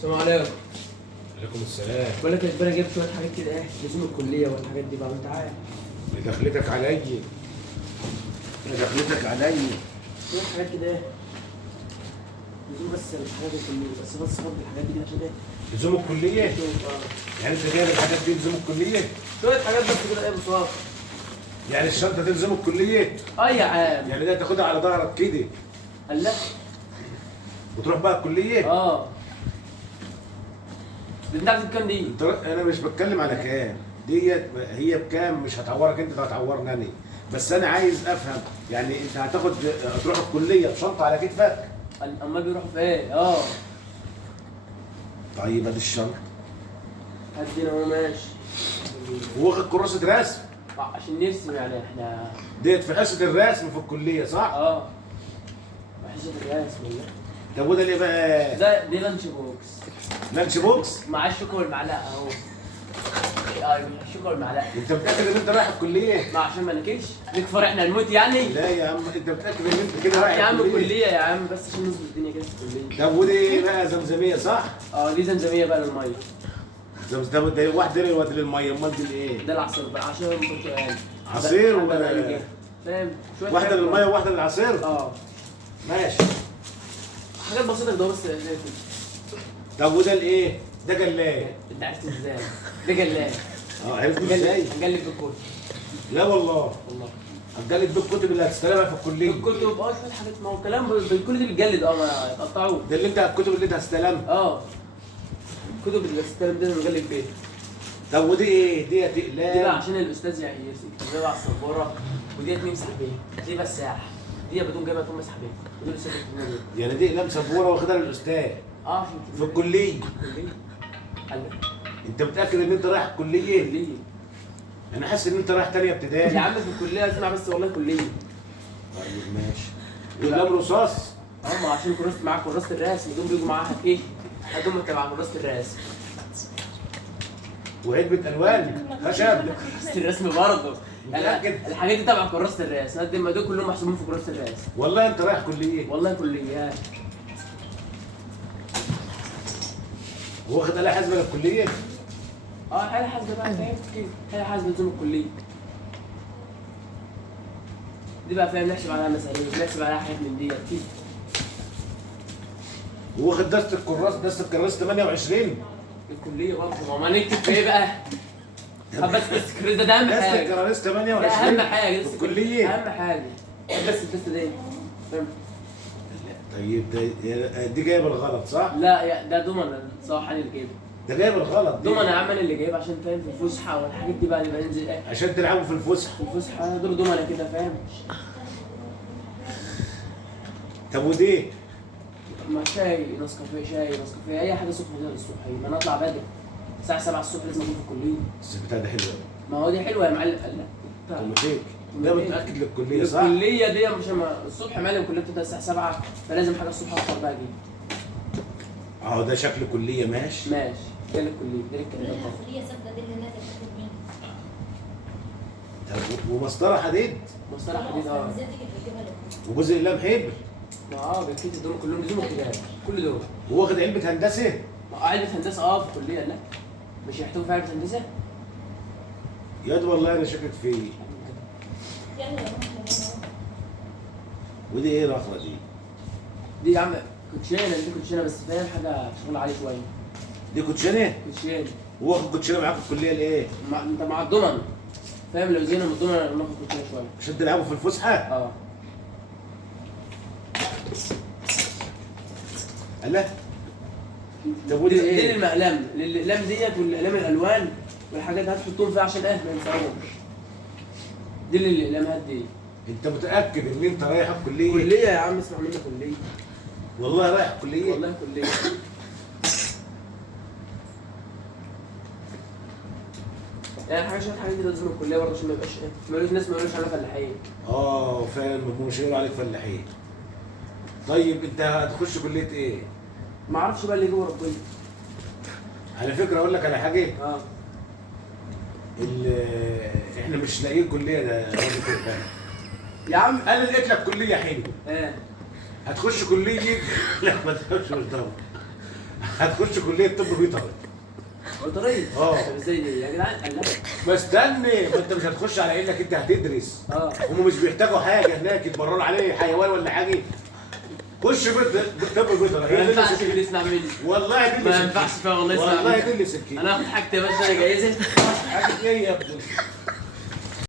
السلام عليكم. عليكم السلام. بقول لك يا كبير جبت شويه حاجات كده ايه لزوم الكليه والحاجات دي بقى وانت عارف. دخلتك عليا. دخلتك عليا. شويه حاجات كده ايه لزوم بس الحاجات الكليه بس فضل الحاجات دي عشان ايه لزوم الكلية؟ يعني انت جايب الحاجات دي لزوم الكلية؟ شويه حاجات بس كده ايه بصراحه. يعني الشنطة دي لزوم الكلية؟ يا عام. يعني ده تاخدها على ظهرك كده قال لا. وتروح بقى الكلية؟ دي بتاعت بكام دي؟ انا مش بتكلم على كام، ديت هي بكام مش هتعورك انت، هتعورني انا. بس انا عايز افهم، يعني انت هتروح الكلية بشنطة على كتفك؟ امال بيروحوا في ايه؟ طيب ادي الشنطة. هدينا هو ماشي. واخد كراسة رسم؟ عشان نرسم يعني احنا. ديت في حصة الرسم في الكلية صح؟ حصة الرسم والله. طب وده ليه بقى؟ دي لانش بوكس. لانش بوكس؟ مع الشوكة والمعلقة اهو. الشوكة والمعلقة. انت متأكد ان انت رايح الكلية؟ ما عشان ما ناكلش نكفر احنا نموت يعني. لا يا عم انت متأكد ان انت كده رايح يا عم الكلية؟ الكلية يا عم بس عشان نظبط الدنيا كده في الكلية. طب ودي ايه بقى، زمزمية صح؟ دي زمزمية بقى للمية. ده واحدة للواد للمية، امال دي الايه؟ ده العصير بقى عشان برتقال. عصير فاهم؟ شوية واحدة للمية وواحدة للعصير؟ ماشي. حاجات بسيطة كده بس زي الفل. طب وده الايه؟ ده جلاد. انت عرفت ازاي؟ ده جلاد. عرفت ازاي؟ هنجلد بالكتب. لا والله. هتجلد بالكتب اللي هتستلمها في الكلية. بالكتب شوية حاجات، ما هو كلام بالكل دي بتجلد ما يقطعوه. ده اللي انت الكتب اللي انت هتستلمها؟ الكتب اللي بتستلم دي بنجلد بيها. طب ودي ايه؟ دي اقلام. دي بقى عشان الاستاذ يعني يكتبها على السبوره، وديت نمسح بيها. دي مساح. دي بدون جايبها تقوم مسح بيها. ودول الاستاذ يكتبها بيها. يعني دي اقلام سبورة واخدها للاستاذ؟ عشان في الكلية. انت متأكد ان انت رايح الكلية؟ كلية. انا حاسس ان انت رايح تانية ابتدائي. يا عم في الكلية اسمع بس والله كلية. طيب ماشي. واقلام رصاص؟ ما عشان معاك كراسة الرسم دول بيجوا معاها ايه؟ هدوم تبع كراسة الرسم. وعلبة الوان خشب. كراسة الرسم برضه. متأكد؟ الحاجات دي تبع كراسة الرسم، دول كلهم محسوبين في كراسة الرسم. والله انت رايح كلية؟ والله كلية. واخد آلة حاسبة للكلية؟ آلة حاسبة بقى فاهم كده، آلة حاسبة لزوم الكلية. دي بقى فاهم نحسب عليها مسائل، نحسب عليها حاجات من ديت كده. واخد دستة الكراسة 28؟ الكلية برضه، ما نكتب في ايه بقى؟ بس الكراسة ده أهم حاجة. دستة الكراسة 28؟ ده أهم حاجة. في الكلية؟ أهم حاجة. بس الدستة دي فاهم؟ طيب دي جايب الغلط صح؟ لا ده دومنا صح، أنا اللي جايبها. ده جايب الغلط دي. دومنا يا عم أنا اللي جايبها عشان فاهم في الفسحة والحاجات دي بقى نبقى ننزل ايه؟ عشان تلعبوا في الفسحة. في الفسحة دول دومنا كده فاهم؟ طب ودي؟ ما شاي نسكافيه أي حاجة سخنة كده للصبح، ما نطلع بدري. الساعة 7 الصبح لازم أكون في الكلية. بس البتاع ده حلو قوي. ما هو دي حلوة يا معلم. لا. كوميتيك. ده متأكد للكلية صح؟ الكلية دي مش الصبح يا معلم، الكلية بتبدأ الساعة 7 فلازم حاجة الصبح أفطر بقى أجيب. ده شكل كلية ماشي. ده للكلية، ده للكلية. الكلية ثابتة دي اللي الناس بتاخد منها. طب ومسطرة حديد؟ مسطرة حديد ازاي تيجي تجيبها لك؟ وجزء اقلام حبر؟ بالكيس دول كلهم لزوم الكتاب كل دول. وواخد علبة هندسة؟ علبة هندسة في الكلية. لا مش يحتوي فيها علبة هندسة؟ ياد والله انا شاكك فيه. يعني ودي ايه رخرة دي؟ دي يا عم كوتشينة. دي كوتشينة بس فاهم حاجة شغل عالي شوية. دي كوتشينة؟ كوتشينة. واخد كوتشينة معاك في الكلية لايه؟ انت مع الضمن فاهم، لو زينا من الضمن ناخد كوتشينة شوية. عشان تلعبوا في الفسحة؟ الله. طب ودي ايه؟ دي للمقلم، للأقلام ديت والأقلام الألوان والحاجات دي هتحطهم فيها عشان ما ينساهمش. دي للأقلامات دي. انت متأكد ان انت رايح الكلية؟ كلية يا عم، اسمع مني كلية. والله رايح الكلية؟ والله كلية. يعني حاجة شوية حاجات كده لازم الكلية برضه عشان ما يبقاش الناس ما يقولوش علينا فلاحين. فعلا مش هيقولوا عليك فلاحين. طيب انت هتخش كلية ايه؟ ما اعرفش بقى اللي جوه ربنا. على فكرة اقول لك على حاجة. احنا مش لاقيين كلية ده راجل كده. يا عم انا لقيت لك كلية حلوة. هتخش كلية لا ما تخافش مش ضرب. هتخش كليه طب بيطري. بطاريه. اه. طب ازاي دي يا جدعان؟ قال لا. بس استني، ما انت مش هتخش على انك انت هتدرس. اه. هم مش بيحتاجوا حاجه هناك يتبرروا عليه حيوان ولا حاجه. خش طب بيطري. ما هي دي اللي ينفعش سكت. اللي يسمع مني. والله دي اللي ما سكت. ينفعش فيها والله يسمع والله مني. دي اللي سكت. انا هاخد حاجتي يا باشا، انا جايزها. حاجه ايه يا ابني؟